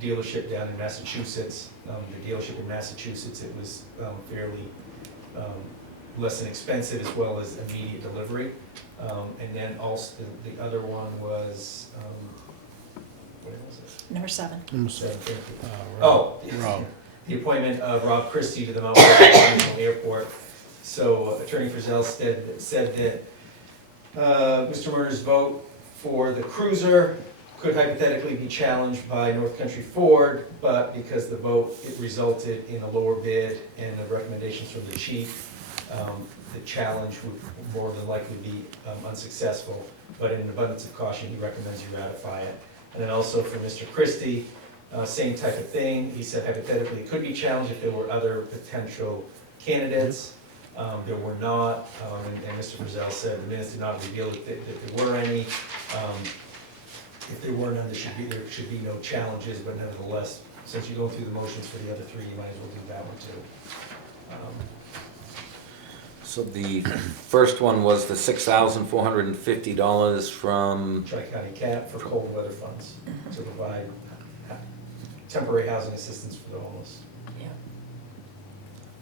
dealership down in Massachusetts. The dealership in Massachusetts, it was fairly less than expensive as well as immediate delivery. And then also the other one was, what was it? Number 7. Oh, Rob. the appointment of Rob Christie to the Mount Vernon International Airport. So Attorney Frizzell said that Mr. Murner's vote for the cruiser could hypothetically be challenged by North Country Ford, but because the vote, it resulted in a lower bid and the recommendations from the chief, the challenge would more than likely be unsuccessful. But in an abundance of caution, he recommends you ratify it. And then also for Mr. Christie, same type of thing. He said hypothetically it could be challenged if there were other potential candidates. There were not, and Mr. Frizzell said the minutes did not reveal that there were any. If there were none, there should be no challenges, but nevertheless, since you're going through the motions for the other 3, you might as well do that one too. So the first one was the $6,450 from, Tri-County CAP for cold weather funds to provide temporary housing assistance for the homeless.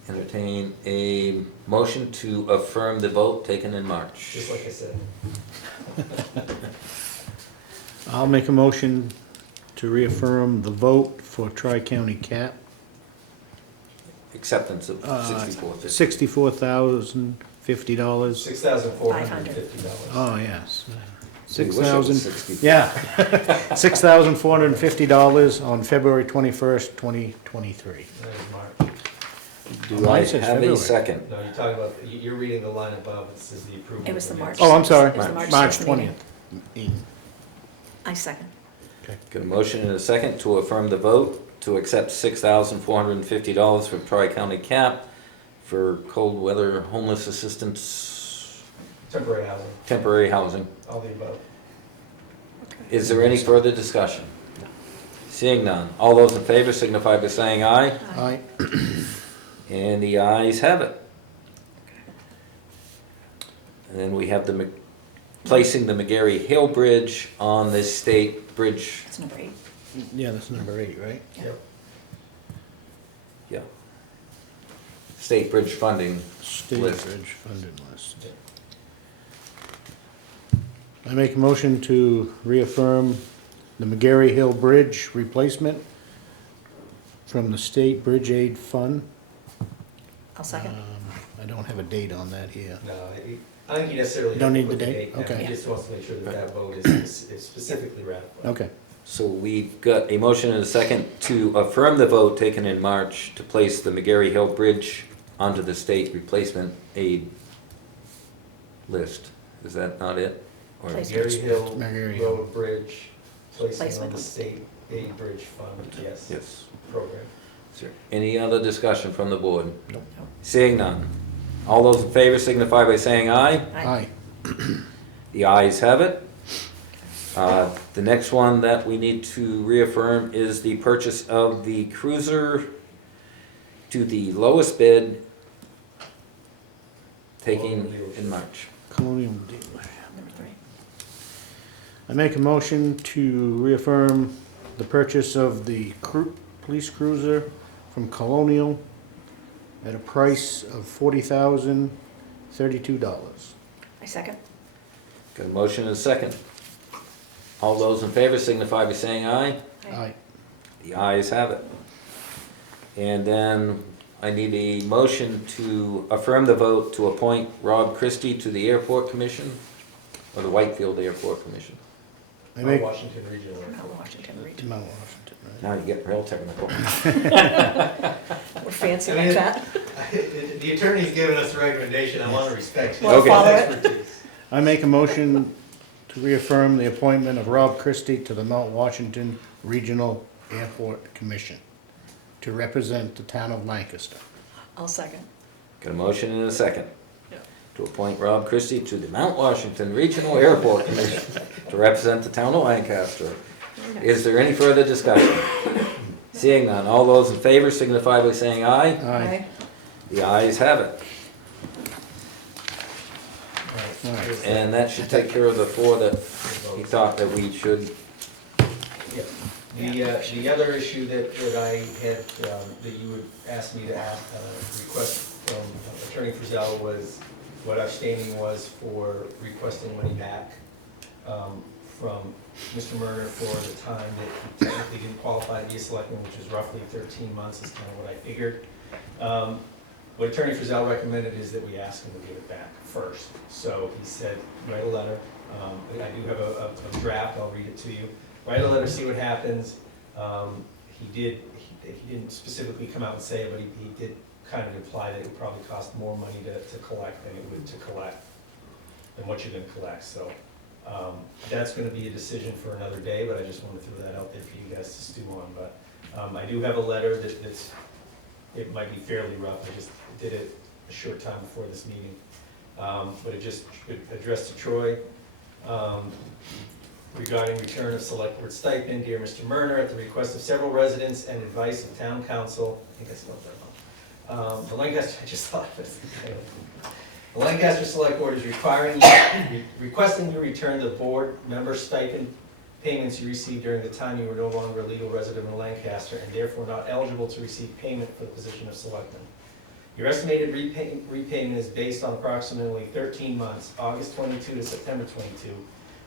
entertain a motion to affirm the vote taken in March. Just like I said. I'll make a motion to reaffirm the vote for Tri-County CAP. Acceptance of $64,50. $64,050. $6,450. Oh, yes. We wish it was 6,000, 64. yeah. $6,450 on February 21st, 2023. That is March. Do I Mine says have a February. second? No, you're talking about, you're reading the line above, it says the approval. It was of the March. Oh, I'm sorry, It was the March March 6th meeting. 20th. I second. Got a motion and a second to affirm the vote to accept $6,450 from Tri-County CAP for cold weather homeless assistance, Temporary housing, temporary housing. all the above. Is there any further discussion? Seeing none. All those in favor signify by saying aye. Aye. And the ayes have it. And then we have the placing the McGarry Hill Bridge on the state bridge. That's number 8. Yeah, that's number 8, right? Yep. state bridge funding State list. Bridge funded list. I make a motion to reaffirm the McGarry Hill Bridge replacement from the State Bridge Aid Fund. I'll second. I don't have a date on that here. No, I think you necessarily. Don't have to need the put date? down. Okay. He just wants to make sure that that vote is specifically ratified. Okay. So we've got a motion and a second to affirm the vote taken in March to place the McGarry Hill Bridge onto the state replacement aid list. Is that not it? Or- Placement. Gary Hill McGarry Hill. Road Bridge, placing on Placement. the state aid bridge fund, yes, Yes. program. Is there any other discussion from the board? Nope. Seeing none. All those in favor signify by saying aye. Aye. The ayes have it. The next one that we need to reaffirm is the purchase of the cruiser to the lowest bid taking in March. Colonial dealer. Number 3. I make a motion to reaffirm the purchase of the police cruiser from Colonial at a price of $40,032. I second. Got a motion and a second. All those in favor signify by saying aye. Aye. The ayes have it. And then I need a motion to affirm the vote to appoint Rob Christie to the Airport Commission, or the Whitefield Airport Commission. I make, Washington Regional Mount Airport. Washington Region. Mount Washington, right? Now you get real technical. We're fancy I like mean- that. The attorney's given us a recommendation, I want to respect his Wanna Okay. follow it? expertise. I make a motion to reaffirm the appointment of Rob Christie to the Mount Washington Regional Airport Commission to represent the town of Lancaster. I'll second. Got a motion and a second. Yeah. To appoint Rob Christie to the Mount Washington Regional Airport Commission to represent the town of Lancaster. Is there any further discussion? Seeing none, all those in favor signify by saying aye. Aye. The ayes have it. Alright. And that should take care of the four that he thought that we should. Yeah. The other issue that I had, that you would ask me to request from Attorney Frizell was what our standing was for requesting money back from Mr. Murner for the time that he technically didn't qualify to be a selectman, which is roughly 13 months is kind of what I figured. What Attorney Frizell recommended is that we ask him to give it back first. So he said, write a letter. I do have a draft, I'll read it to you. Write a letter, see what happens. He didn't specifically come out and say it, but he did kind of imply that it would probably cost more money to collect than it would to collect, than what you're gonna collect. So that's gonna be a decision for another day, but I just wanted to throw that out there for you guys to stew on. But I do have a letter that's, it might be fairly rough. I just did it a short time before this meeting. But it just addressed to Troy. Regarding return of select board stipend, dear Mr. Murner, at the request of several residents and advice of town council, I think I spelled that wrong. The Lancaster, I just thought of it. The Lancaster Select Board is requesting you return the board member stipend payments you received during the time you were no longer a legal resident of Lancaster and therefore not eligible to receive payment for the position of selectman. Your estimated repayment is based on approximately 13 months, August 22 to September 22,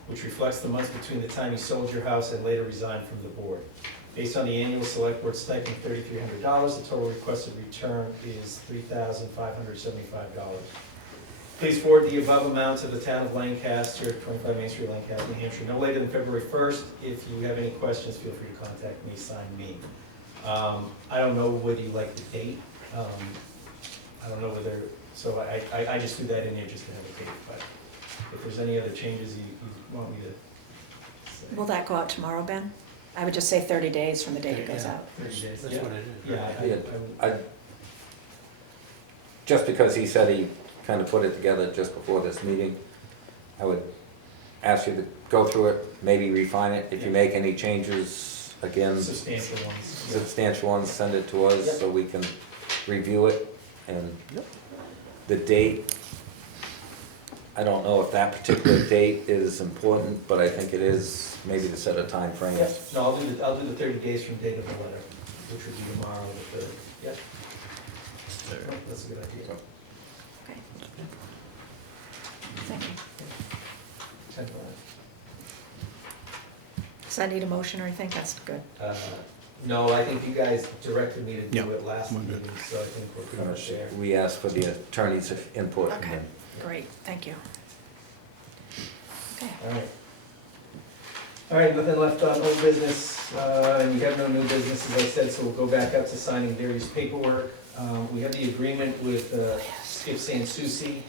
which reflects the months between the time you sold your house and later resigned from the board. Based on the annual select board stipend of $3,300, the total requested return is $3,575. Please forward the above amount to the town of Lancaster, 25 Main Street, Lancaster, New Hampshire, no later than February 1st. If you have any questions, feel free to contact me, sign me. I don't know whether you like the date. I don't know whether, so I just threw that in there just to have a date, but if there's any other changes you want me to say. Will that go out tomorrow, Ben? I would just say 30 days from the date it goes out. 30 days, That's yeah. what it is. Yeah, Just because he said he kind of put it together just before this meeting, I would ask you to go through it, maybe refine it. If you make any changes, again, substantial ones. substantial ones, send it to Yep. us so we can review it. And Yep. the date, I don't know if that particular date is important, but I think it is, maybe to set a time frame. Yeah, no, I'll do the 30 days from date of the letter, which would be tomorrow, the 3rd, yep. That's a good idea. Okay. Thank you. Does that need a motion or anything? That's good. No, I think you guys directed me to Yeah, do it last we're good. meeting, so I think we're pretty much there. We asked for the attorney's input. and Okay, then- great, thank you. Okay, All right. All right, nothing left on old business, and we have no new business, as I said, so we'll go back up to signing various paperwork. We have the agreement with Skip Sansucci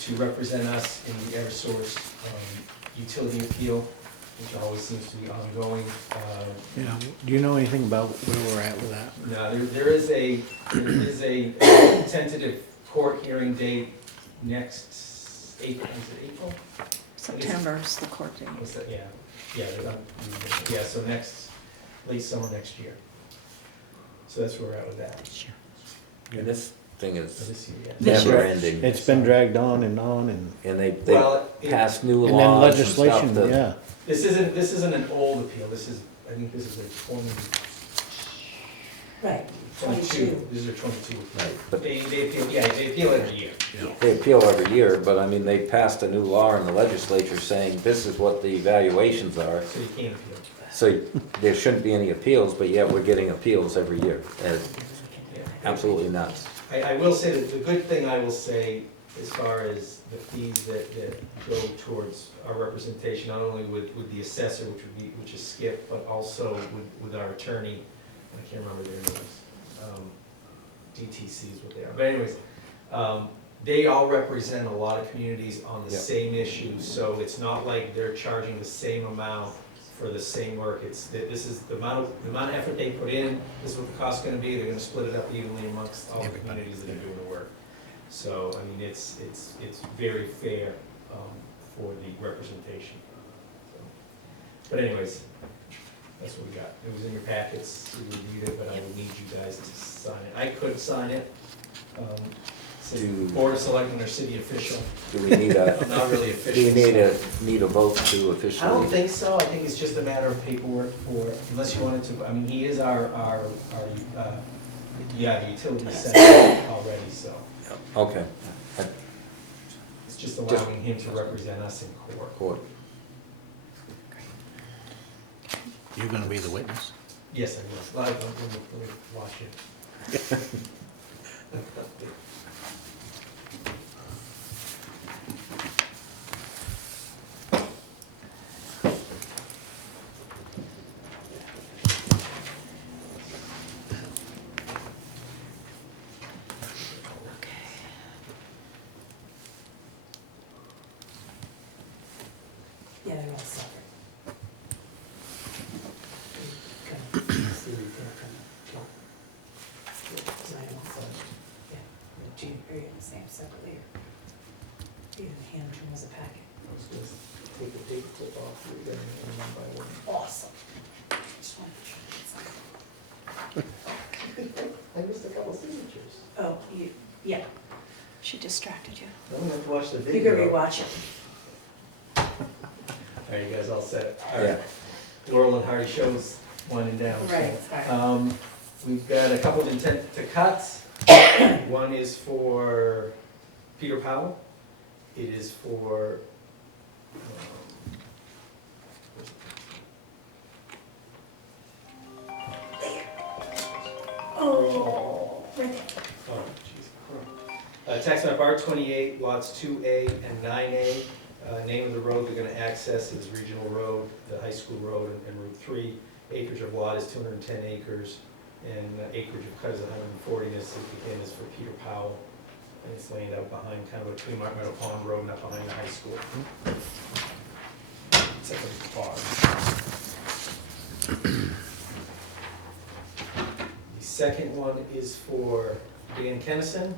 to represent us in the Eversource utility appeal, which always seems to be ongoing. Yeah, do you know anything about where we're at with that? No, there is a tentative court hearing date next April, is it April? September is the court date. What's that, yeah, so late summer next year. So that's where we're at with that. And this thing For is this year, yes. This never year. ending. It's been dragged on, and And they Well, pass new and then laws and stuff legislation, that. yeah. This isn't an old appeal, this is, I think this is a 22, this is a 22. Right, but They appeal, they appeal every year. they appeal every year, but I mean, they passed a new law in the legislature saying this is what the evaluations are. So you can't appeal. So there shouldn't be any appeals, but yet we're getting appeals every year. And it's Yeah. absolutely nuts. I will say that the good thing I will say, as far as the fees that go towards our representation, not only with the assessor, which is Skip, but also with our attorney, I can't remember their names, DTC is what they are, but anyways, they all represent a lot of communities on the Yep. same issues, so it's not like they're charging the same amount for the same work. This is the amount of effort they put in, this is what the cost's gonna be, they're gonna split it up evenly amongst all the communities that are doing the work. So, I mean, it's very fair, for the representation. So, but anyways, that's what we got. It was in your packets, you reviewed it, but I will need you guys to sign it. I could sign it, since the Board of Selectmen are city official. Do we need a, I'm not really do you official. need a vote to I don't officially? think so, I think it's just a matter of paperwork unless you wanted to, I mean, he is our, the utility center already, so Okay, it's just allowing him to represent us in court. court. You're gonna be the witness. Yes, I will, let me watch it. Yeah, they're all separate. Are you in the same separately? Either the hand trim was a packet. Let's just take the paper clip off, we're getting them one by one. Awesome. Just wanted to try and sign. I missed a couple signatures. Oh, yeah, She distracted you. I'm gonna have to watch the you video. can rewatch it. All right, you guys all set? All Yeah. right. Laurel and Hardy shows winding down. so, Right, sorry. We've got a couple of intent to cuts. One is for Peter Powell. It is for, Oh, right there. oh, jeez. Tax map R28, lots 2A and 9A. Name of the road they're gonna access is Regional Road, the High School Road, and Route 3. Acreage of lot is 210 acres, and acreage of cut is 140. This, again, is for Peter Powell. And it's laying out behind, kind of between Mark Meadow Pond Road and up behind the high school. Except for the bar. The second one is for Dan Kennison,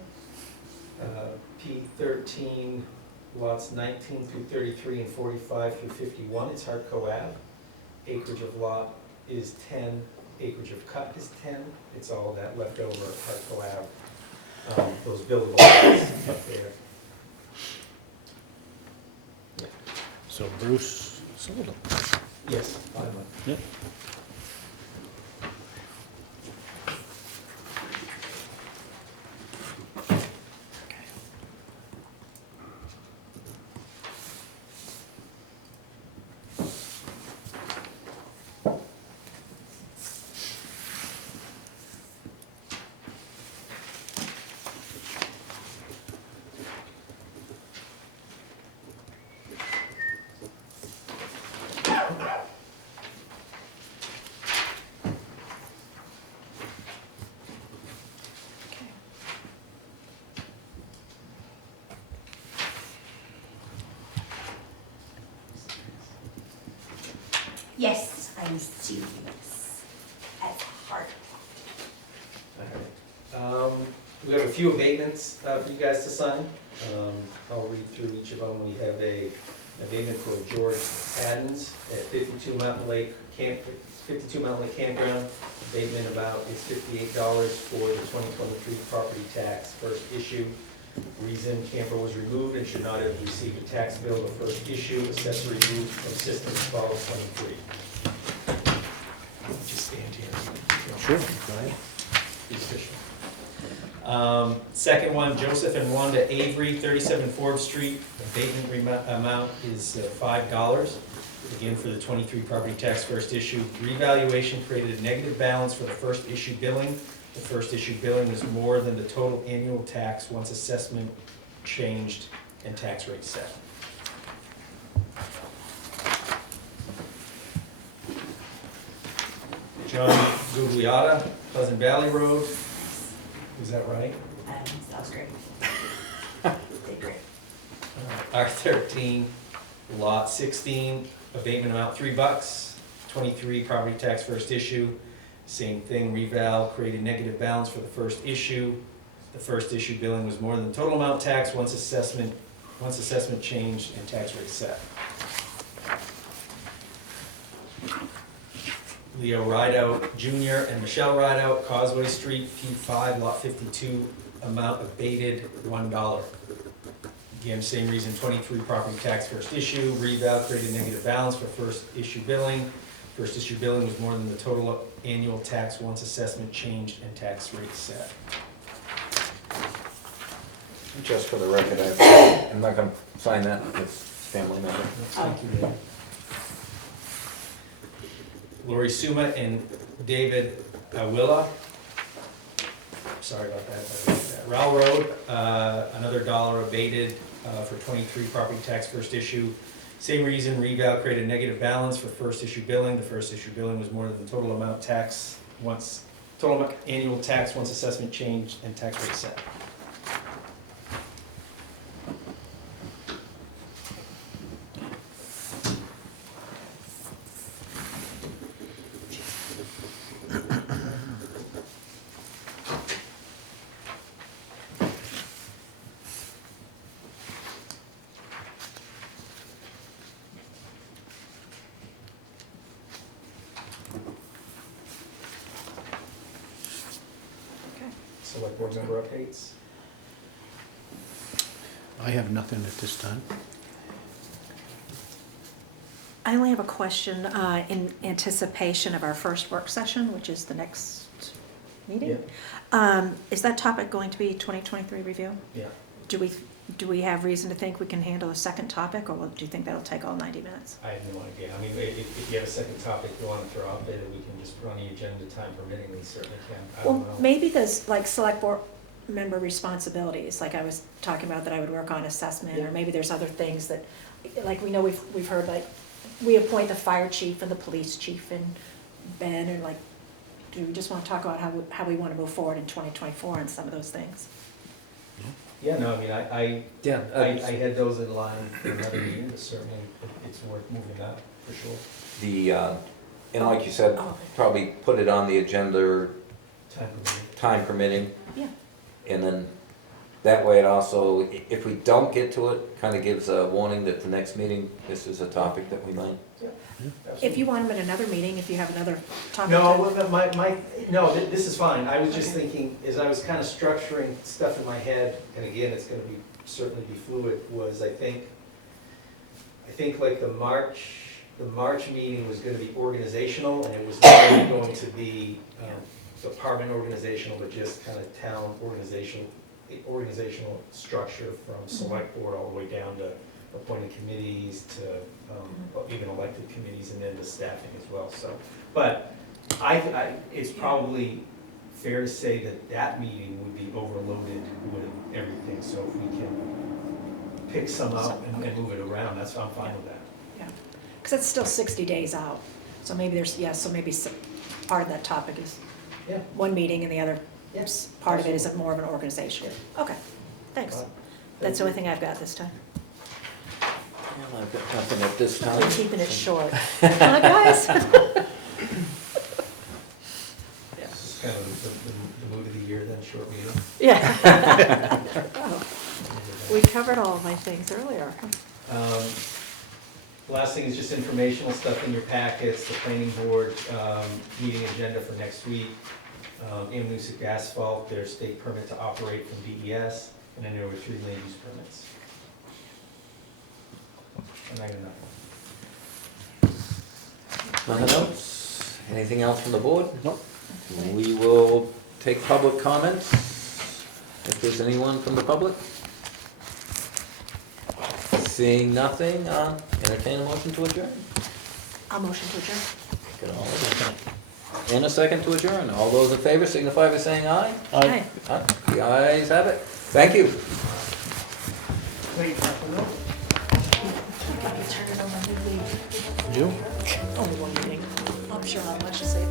P13, lots 19 through 33 and 45 through 51. It's Hartco Ave. Acreage of lot is 10, acreage of cut is 10. It's all that left over at Hartco Ave. Those buildable lots up there. So Bruce sold them. Yes, finally. Yep. Yes, I'm serious. At heart. All right. We have a few abatements for you guys to sign. I'll read through each of them. We have a abatement for George Adams at 52 Mountain Lake Campground. Abatement amount is $58 for the 2023 property tax first issue. Reason, camper was removed and should not have received a tax bill the first issue. Accessory removed from system as follows 23. Just stand here. Sure. Be official. Second one, Joseph and Wanda Avery, 37 Forbes Street. Abatement amount is $5. Again, for the 23 property tax first issue. Revaluation created a negative balance for the first issue billing. The first issue billing was more than the total annual tax once assessment changed and tax rate set. John Gugliotta, Pleasant Valley Road. Is that right? That was great. Did great. R13, lot 16, abatement amount $3. 23 property tax first issue. Same thing, reval created negative balance for the first issue. The first issue billing was more than the total amount taxed once assessment changed and tax rate set. Leo Rideout Jr. and Michelle Rideout, Causeway Street, P5, lot 52, amount abated $1. Again, same reason, 23 property tax first issue, reval created negative balance for first issue billing. First issue billing was more than the total annual tax once assessment changed and tax rate set. Just for the record, I'm not gonna sign that, it's family member. Thank you, Dave. Lori Suma and David Awilla. Sorry about that. Rowell Road, another $1 abated for 23 property tax first issue. Same reason, reval created negative balance for first issue billing. The first issue billing was more than the total amount tax total annual tax once assessment changed and tax rate set. Select board member updates. I have nothing at this time. I only have a question in anticipation of our first work session, which is the next meeting. Is that topic going to be 2023 review? Yeah. Do we have reason to think we can handle a second topic, or do you think that'll take all 90 minutes? I have no idea. I mean, if you have a second topic you want to throw out there that we can just put on the agenda, time permitting, we certainly can. I don't know. Well, maybe there's like select board member responsibilities, like I was talking about that I would work on assessment, or maybe there's other things that, like we know we've heard, like we appoint the fire chief and the police chief and Ben, and like, do we just want to talk about how we want to move forward in 2024 on some of those things? Yeah, no, I mean, I had those in line for another meeting, but certainly it's worth moving that, for sure. And like you said, probably put it on the agenda, Time permitting. time permitting. Yeah. And then, that way it also, if we don't get to it, kind of gives a warning that the next meeting, this is a topic that we might. If you want them at another meeting, if you have another topic. No, no, this is fine. I was just thinking, as I was kind of structuring stuff in my head, and again, it's gonna be, certainly be fluid, was I think like the March meeting was gonna be organizational, and it was not really going to be department organizational, but just kind of town organizational structure from select board all the way down to appointed committees to even elected committees, and then the staffing as well. So, but it's probably fair to say that meeting would be overloaded with everything. So if we can pick some out and move it around, I'm fine with that. Yeah, because it's still 60 days out, so maybe so maybe part of that topic is one meeting, and the other part of it is more of an organization. Okay, thanks. That's the only thing I've got this time. Well, I've got nothing at this time. We're keeping it short. Huh, guys? This is kind of the mood of the year, then, short meeting. Yeah. Oh, we covered all of my things earlier. Last thing is just informational stuff in your packets, the planning board meeting agenda for next week. Amnesic Asphalt, their state permit to operate from DES, and then there were 3 land use permits. And I got nothing. Nothing else? Anything else from the board? Nope. We will take public comments, if there's anyone from the public. Seeing nothing, entertain a motion to adjourn. I'll motion to adjourn. Get all of it. And a second to adjourn. All those in favor signify by saying aye. Aye. Aye. The ayes have it. Thank you. Turn it over and leave. You? Only one meeting. I'm sure not much to say.